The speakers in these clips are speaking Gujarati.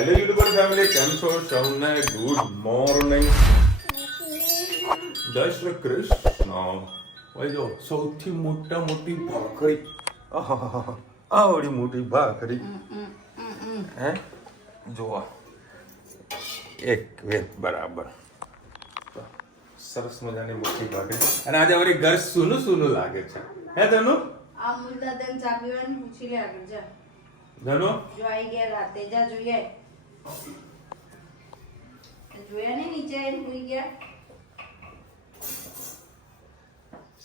હેલો યુટ્યુબર ફેમિલી, કેમ છો? સૌને ગુડ મોર્નિંગ, જય શ્રી કૃષ્ણ. ભાઈ જો સૌથી મોટી ભાખરી, આવડી મોટી ભાખરી હે જોવા એક વેત બરાબર, સરસ મજાની મોટી ભાખરી. અને આજે વળી ઘર સૂનું લાગે છે હે ધનુ? આ મુદ્દાદન ચા પીવાની પૂછી લે આગળ જા. ધનુ જો આઈ ગયા રાતે જા જોઈએ. જોયા ને નીચે આવીને ભૂઈ ગયા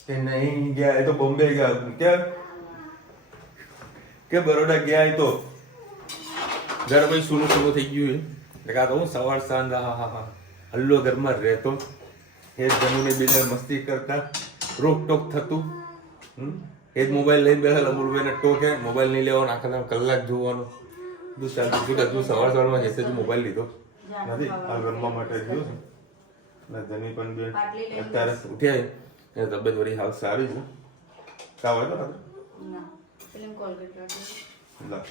કે નહીં ગયા? એ તો બોમ્બે ગયા કે બરોડા ગયા. એ તો ઘર ભાઈ સૂનું થઈ ગયું. એટલે આ તો હું સવાર સાંજ હલ્લો ઘરમાં રહેતો. એ જમીને બીજા મસ્તી કરતા, રોકટોક થતું. એ જ મોબાઈલ લઈને બેઠા. અમૂલભાઈને ટોકે મોબાઈલ નહીં લેવાનો, આખા કલાક જોવાનો. તું સવારમાં હેસે જ મોબાઈલ લીધો નથી. આ રમવા માટે ગયો છે. જમી પણ બે અત્યારે ઉઠ્યા. એની તબિયત વળી હાલ સારી છે. કાવ હતો ને ના ફિલ્મ કોલગેટ રાખી લા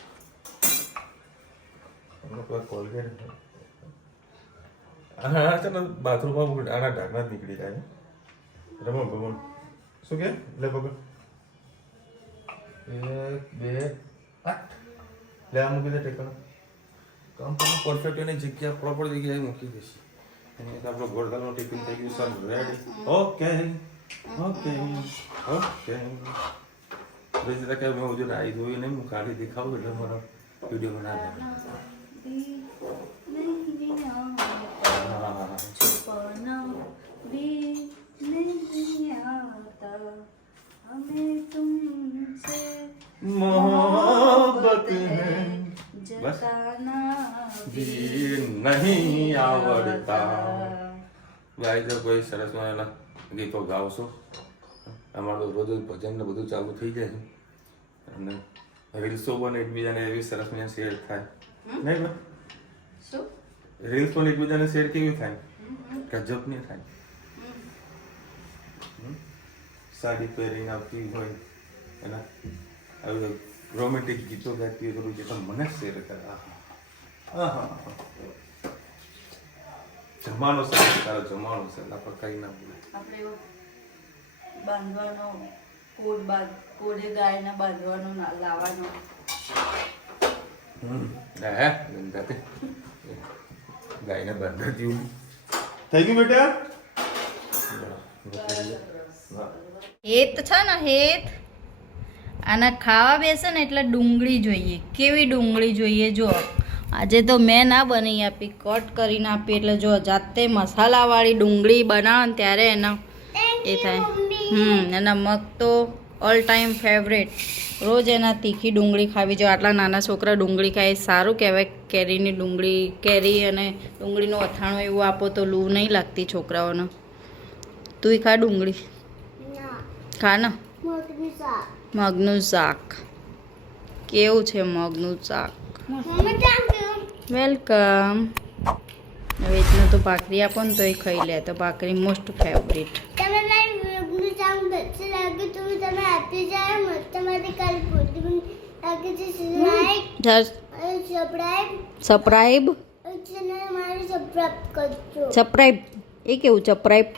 કોઈ કોલગેટ હા છે ને બાથરૂમમાં આના ઢાંકણા જ નીકળી જાય. રમો ભગવાન શું કે લે પકડ 1 2 8 લે આ મૂકી દે ટેકણ. કામ પણ પરફેક્ટ એની જગ્યા પ્રોપર જગ્યાએ મૂકી દઈશ. અને આપણો ગોળદાલનો ટિફિન થઈ ગયું sir ready. Okay okay okay બીજી તકે મેં હજુ રાઈ જોઈ નહીં. હું કાઢી દેખાવું એટલે મારા વિડીયો બનાવે. मोहब्बत है बस नहीं आवड़ता. ગાય તો કોઈ સરસ મજાના ગીતો ગાવશો. અમારે તો રોજ ભજન ને બધું ચાલુ થઈ જાય છે. અને રીલ્સો પણ એકબીજાને એવી સરસ મજાને શેર થાય નહીં ભાઈ? શું રીલ્સ પણ એકબીજાને શેર કેવી થાય? ગજબ નહીં થાય? સાડી પહેરીને આવતી હોય એના આવી રોમેન્ટિક ગીતો ગાતી હોય તો જે મને શેર કરે. જમાનો છે તારો, જમાનો છે. આપણે કઈ ના બોલે. આપણે બાંધવાનો કોડે ગાયને બાંધવાનો લાવવાનો. હે ગંધાતી ગાયને બાંધતી થઈ ગયું બેટા. હેત છે ને હેત, આના ખાવા બેસે ને એટલે ડુંગળી જોઈએ. કેવી ડુંગળી જોઈએ જો. આજે તો મેં ના બની આપી, કટ કરીને આપી. એટલે જો જાતે મસાલાવાળી ડુંગળી બનાવો ને ત્યારે એના એ થાય. એના મગ તો ઓલ ટાઈમ ફેવરેટ. રોજ એના તીખી ડુંગળી ખાવી જોઈએ. આટલા નાના છોકરા ડુંગળી ખાય સારું કહેવાય. કેરીની ડુંગળી, કેરી અને ડુંગળીનું અથાણું એવું આપો તો લૂ નહીં લાગતી છોકરાઓને. તું ખા ડુંગળી, ખા ને. મગનું શાક કેવું છે? મગનું શાક વેલકમ. હવે એટલું તો ભાખરી આપો ને તો એ ખાઈ લે. તો ભાખરી મોસ્ટ ફેવરેટ. સબસ્ક્રાઇબ એ કેવું સબસ્ક્રાઇબ.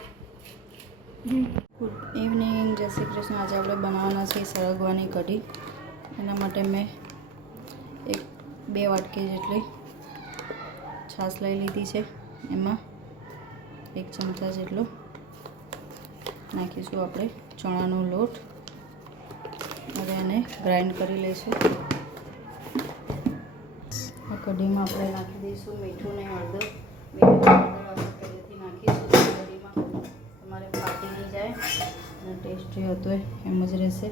ગુડ ઇવનિંગ, જય શ્રી કૃષ્ણ. આજે આપણે બનાવવાના છે સરગવાની કઢી. એના માટે મેં 2 વાટકી જેટલી છાશ લઈ લીધી છે. એમાં 1 ચમચા જેટલો નાખીશું આપણે ચણાનો લોટ. હવે એને ગ્રાઇન્ડ કરી લઈશું. આ કઢીમાં આપણે નાખી દઈશું મીઠું ને હળદર. મીઠું આપણે પહેલેથી નાખીશું કઢીમાં. તમારે ફાટી નહીં જાય અને ટેસ્ટ જે હતો એમ જ રહેશે.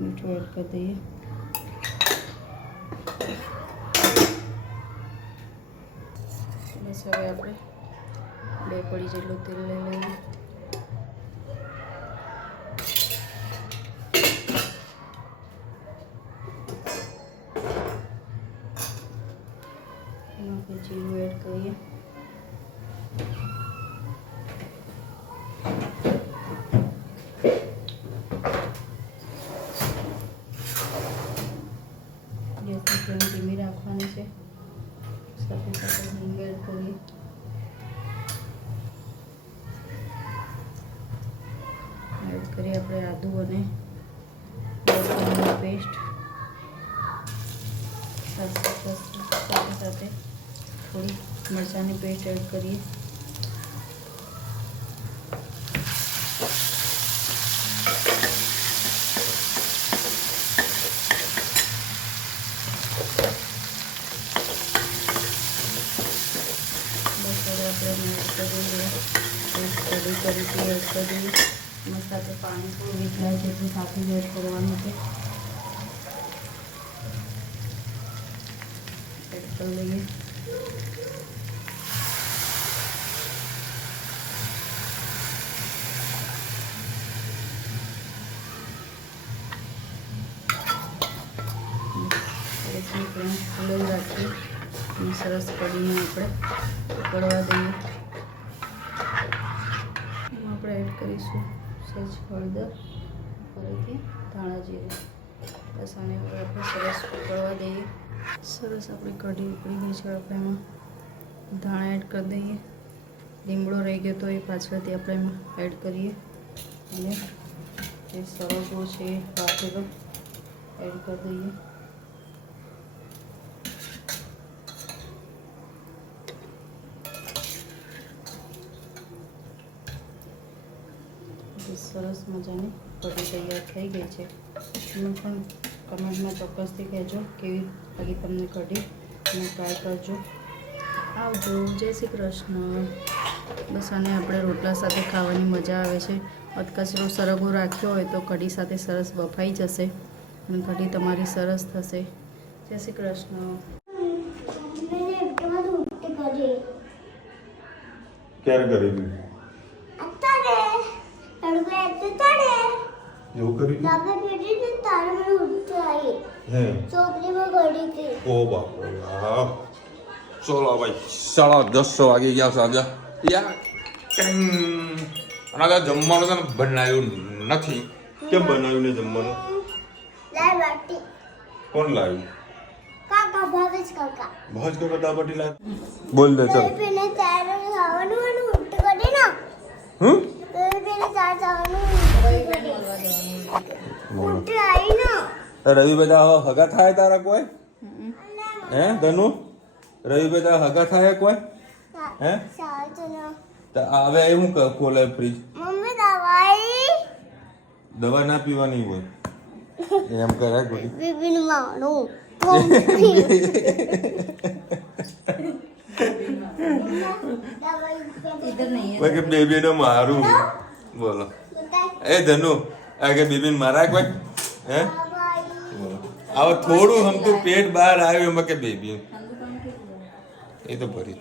મીઠું એડ કરી દઈએ. બસ હવે આપણે 2 પડી જેટલું તેલ લઈ લઈએ. એમાં આપણે જીરું એડ કરીએ. ગેસની ફ્લેમ ધીમી રાખવાની છે. સાથે સાથે હિંગ એડ કરીએ. એડ કરીએ આપણે આદુ અને લસણની પેસ્ટ. સાથે સાથે થોડી મરચાંની પેસ્ટ એડ કરીએ. સાથે પાણી થોડું વીતરાય છે એટલું સાથે જ એડ કરવાનું છે. એડ કરી લઈએ. ગેસની ફ્લેમ ફૂલ જ રાખીએ અને સરસ કઢીને આપણે ઉકળવા દઈએ. આપણે એડ કરીશું સહેજ હળદર, ફરીથી ધાણા જીરું. બસ આને આપણે સરસ ઉકળવા દઈએ. સરસ આપણી કઢી ઉકળી ગઈ છે. આપણે એમાં ધાણા એડ કરી દઈએ. લીમડો રહી ગયો તો એ પાછળથી આપણે એમાં એડ કરીએ અને જે સરગવો છે એ બાફેલો એડ કરી દઈએ. સરસ મજાની કઢી તૈયાર થઈ ગઈ છે. તમે પણ કમેન્ટમાં ચોક્કસથી કહેજો કેવી લાગી તમને કઢી અને ટ્રાય કરજો. આવજો. જય શ્રી કૃષ્ણ. બસ આને આપણે રોટલા સાથે ખાવાની મજા આવે છે. અધકચરો સરગવો રાખ્યો હોય તો કઢી સાથે સરસ બફાઈ જશે અને કઢી તમારી સરસ થશે. જય શ્રી કૃષ્ણ. ક્યારે કરી એવું કરી ઓ બાપ ચલો ભાઈ 10:30 વાગી ગયા સાંજે. અને જમવાનું તને બનાવ્યું નથી. કેમ બનાવ્યું ને જમવાનું? કોણ લાવ્યું? ભાવેશ કાકા દાળ બાટી લાવ્યા. બોલ દે ચાલ. રવિ બધા હગા થાય તારા કોઈ? હે ધનુ? રવિ બધા હગા થાય કોઈ? હે હવે હું ખોલે ફ્રીજ? દવા ના પીવાની હોય એમ કરે બેબી ને મારું. બોલો એ ધનુ આગે બેબી મારા કોઈ? હે હવે થોડું હમતું પેટ બહાર આવ્યું એમાં કે બેબી એ તો ભરી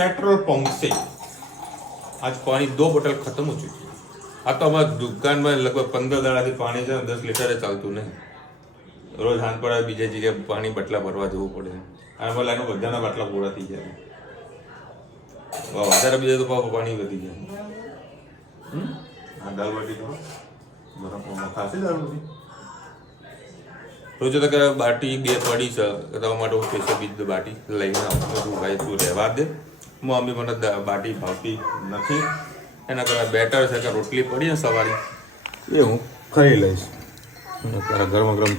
पेट्रोल पंप से आज पानी 2 बोतल खत्म हो चुकी है. आ तो हमारी दुकान में लगभग 15 दाड़ा थी पानी से 10 लीटर चालतू नहीं. रोज हाथ पड़ा बीजे जगह पानी बटला भरवा जવું પડે. આ બોલા એનો બધાના બાટલા પૂરા થઈ જાય. વધારે બીજે તો પાણી વધી જાય. આ દાળ બાટી તો બરાબર ખાસી દાળ બાટી રોજ તો બાટી બે પડી છે તમારા માટે હું સ્પેશિયલ બીજી બાટી લઈને આવું. તું ભાઈ તું રહેવા દે. મમ્મી મને બાટી ભાવતી નથી. એના કરતાં બેટર છે કે રોટલી પડી ને સવારે એ હું ખાઈ લઈશ. ગરમ ગરમ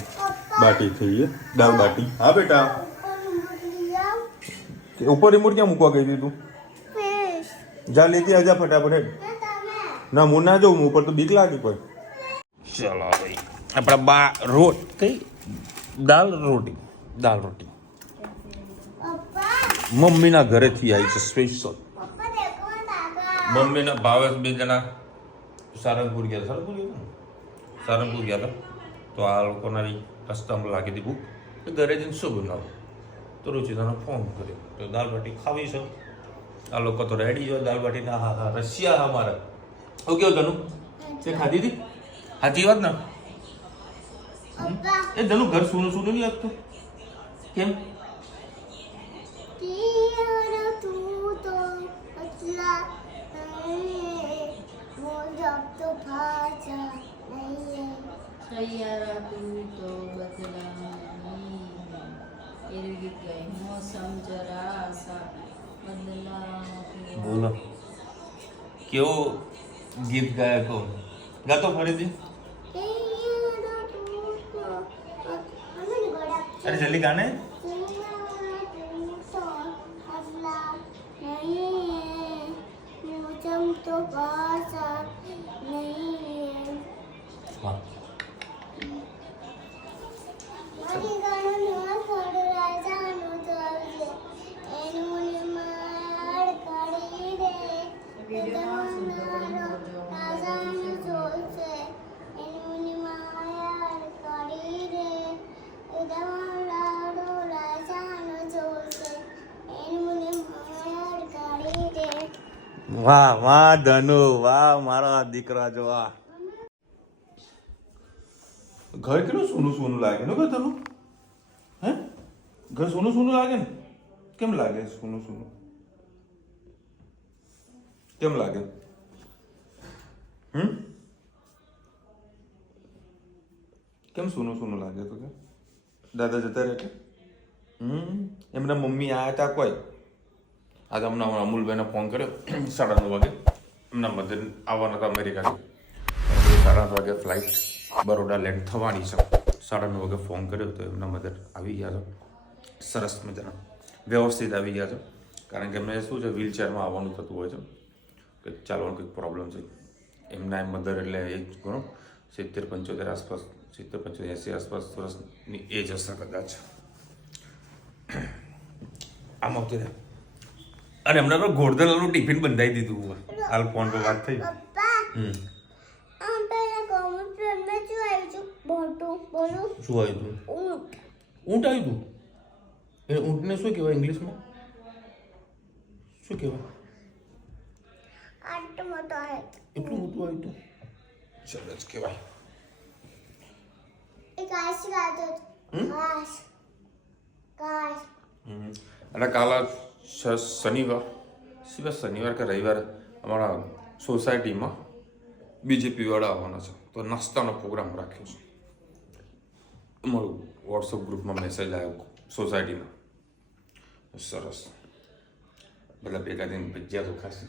બાટી થઈ ગઈ દાળ બાટી. હા બેટા ઉપર રિમોટ ક્યાં મૂકવા ગઈ હતી તું? જા લેતી આજા ફટાફટ. ના હું ના જાઉં ઉપર તો બીક લાગે કોઈ. ચલો ભાઈ આપણા બા રોટી દાલ રોટી મમ્મીના ઘરેથી આવી છે સ્પેશિયલ. મમ્મીના ભાવેશ બે જણા સારંગપુર ગયા હતા તો આ લોકોના રસ્તામાં લાગી હતી ભૂખ. ઘરે જઈને શું બનાવો તો રુચિતાને ફોન કર્યો તો દાલ બાટી ખાવી છે. આ લોકો તો રેડી જો દાલ બાટી ના હા હા રશિયા અમારે ઓકે ધનુ તે ખાધી હતી સાચી વાત ને? એ ધનુ ઘર સુનું સુનું નહીં લાગતું કેમ? તૈયાર હતું તો બદલા એવી ગીત ગાય મોસમ જરા સા બદલા બોલો કેવો ગીત ગાયા તો ગાતો ફરીથી અરે જલ્દી ગાને तो भाषा नहीं વાહ મારી ગાણો થોડ રાજાનો ચાલશે એનું માર કરી દે રાજાનો જોશે એનું માર કરી દે રાજાનો જોશે એનું માર કરી દે વાહ વાહ ધનુ વાહ મારા દીકરા જો વાહ ઘર કેટલું સોનું સોનું લાગે ને તને હે ઘર સોનું સોનું લાગે ને કેમ લાગે સોનું સોનું કેમ લાગે કેમ સોનું સોનું લાગે તો કે દાદા જતા રહે એમના મમ્મી આયા હતા કોઈ આજે હમણાં અમૂલભાઈને ફોન કર્યો 9:30 વાગે એમના મધર આવવાના હતા અમેરિકાથી 8:30 વાગે ફ્લાઇટ બરોડા લેન્ડ થવાની છે 9:30 વાગે ફોન કર્યો તો એમના મધર આવી ગયા છે સરસ મજાના વ્યવસ્થિત આવી ગયા છે કારણ કે એમને શું છે વ્હીલચેરમાં આવવાનું થતું હોય છે કે ચાલવાનું કંઈક પ્રોબ્લેમ છે એમના મધર એટલે એજ ગણો 70-75 આસપાસ 70-80 આસપાસ વર્ષની એજ હશે કદાચ આમ આવતી રહે અને એમને તો ગોરધલાનું ટિફિન બંધાઈ દીધું હોય હાલ ફોન પર વાત થઈ પપ્પા આમ પેલા કોમ્પ્યુટર મેં શું આવ્યું છું બોટું બોલું શું આવ્યું હતું ઊંટ ઊંટ આવ્યું હતું એ ઊંટને શું કહેવાય ઇંગ્લિશમાં શું કહેવાય આટલો મોટો હે એટલું મોટું આવ્યું હતું સરસ કહેવાય એક આશ ગાતો ઘાસ ઘાસ અને કાલ શનિવાર કે રવિવાર અમારા સોસાયટીમાં બીજેપી વાળા આવવાના છે તો નાસ્તાનો પ્રોગ્રામ રાખ્યો છે અમારું વોટ્સઅપ ગ્રુપમાં મેસેજ આવ્યો સોસાયટીનો સરસ બધા ભેગા થઈને ભજીયા તો ખાશે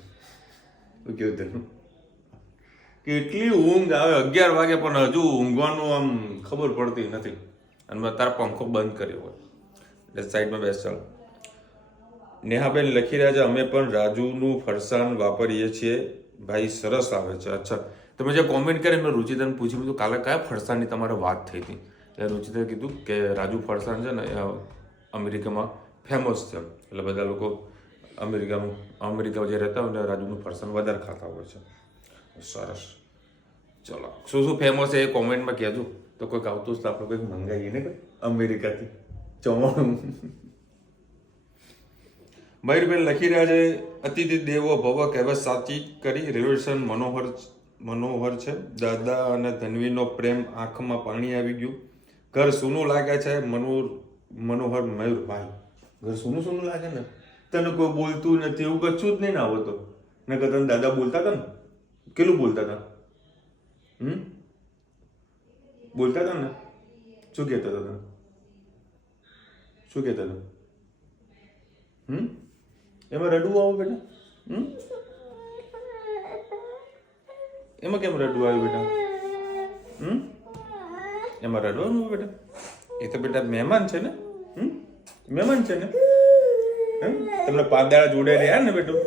શું કેવું તેનું કેટલી ઊંઘ આવે 11 વાગે પણ હજુ ઊંઘવાનું આમ ખબર પડતી નથી અને મેં તારા પંખો બંધ કર્યો હોય એટલે સાઈડમાં બેસ ચાલ નેહાબેન લખી રહ્યા છે અમે પણ રાજુનું ફરસાણ વાપરીએ છીએ ભાઈ સરસ આવે છે અચ્છા તમે જે કોમેન્ટ કરી મેં રુચિતાને પૂછ્યું હતું કાલે કયા ફરસાણની તમારે વાત થઈ હતી એટલે રુચિતાએ કીધું કે રાજુ ફરસાણ છે ને એ અમેરિકામાં ફેમસ છે એટલે બધા લોકો અમેરિકા જે રહેતા હોય ને રાજુનું ફરસાણ વધારે ખાતા હોય છે સરસ ચલો શું શું ફેમસ છે એ કોમેન્ટમાં કહેજો તો કોઈક આવતું જ તો આપણે કંઈક મંગાવીએ ને કંઈક અમેરિકાથી ચવાણું મયુરબેન લખી રહ્યા છે અતિથિ દેવો ભવ કહેવત સાચી કરી રિલેશન મનોહર છે દાદા અને ધનવીનો પ્રેમ આંખમાં પાણી આવી ગયું ઘર સૂનું લાગે છે મનોહર મયુરભાઈ ઘર સૂનું સૂનું લાગે ને તને કોઈ બોલતું નથી એવું કશું જ નહીં ને આવો તો ને કે તને દાદા બોલતા હતા ને કેટલું બોલતા હતા બોલતા હતા ને શું કહેતા હતા તને શું કહેતા હતા એમાં રડવું આવું બેટા એમાં કેમ રડવું આવ્યું બેટા એમાં રડવાનું બેટા એ તો બેટા મહેમાન છે ને મહેમાન છે ને તમને 5 દાડા જોડે રહ્યા ને બેટું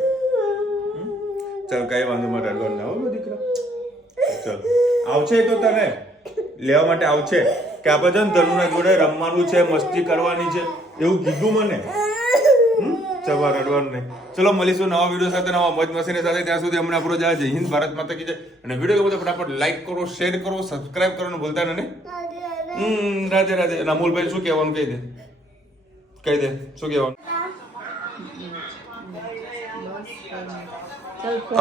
ચાલ કઈ વાંધો માં રડવાનું ના હોય દીકરા ચાલ આવશે તો તને લેવા માટે આવશે કે આપણે છે ને ધનુના જોડે રમવાનું છે મસ્તી કરવાની છે એવું કીધું મને ચવા રડવાનું નહીં ચલો મળીશું નવા વિડીયો સાથે નવા મોજ મસ્તીની સાથે ત્યાં સુધી હમણાં આપણો જાય જય હિન્દ ભારત માતા કી જય અને વિડીયો ગમે તો ફટાફટ લાઈક કરો શેર કરો સબસ્ક્રાઇબ કરવાનું ભૂલતા નહીં રાધે રાધે અને અમૂલભાઈ શું કહેવાનું કહી દે શું કહેવાનું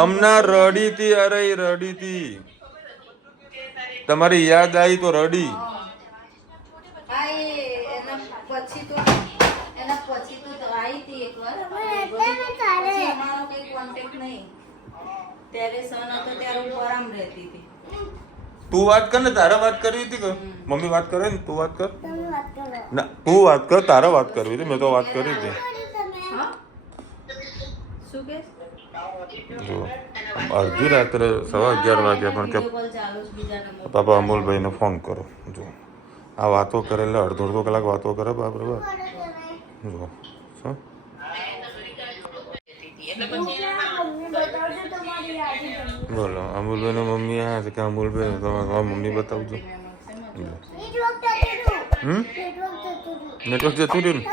હમણાં રડી હતી અરે રડી હતી તમારી યાદ આવી તો રડી પછી તો આવી હતી એકવાર પછી અમારો કઈ કોન્ટેક્ટ નહીં ત્યારે સન હતો ત્યારે હું આરામ રહેતી હતી તું વાત કર ને, તારે વાત કરવી હતી કે મમ્મી વાત કરે ને, તું વાત કર. તમે વાત કરો. ના તું વાત કર, તારે વાત કરવી હતી, મેં તો વાત કરી હતી. તમે શું કે જો અડધી રાત્રે 11:15 વાગ્યા પણ કે કોલ ચાલુ છે બીજાનો મોબાઈલ. પાપા અમૂલભાઈને ફોન કરો. જો આ વાતો કરે એટલે અડધો કલાક વાતો કરે બાપ રે બાપ. કરો તમે. જો શું મમ્મી બતાવજો તમારી યાદી તમને. બોલો અમૂલભાઈ મમ્મી આ છે કે અમૂલભાઈ તમારા મમ્મી બતાવજો. નેટવર્ક જતું હમ નેટવર્ક જતું નેટવર્ક જતું રહ્યું ને?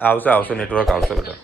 આવશે નેટવર્ક આવશે બેટા.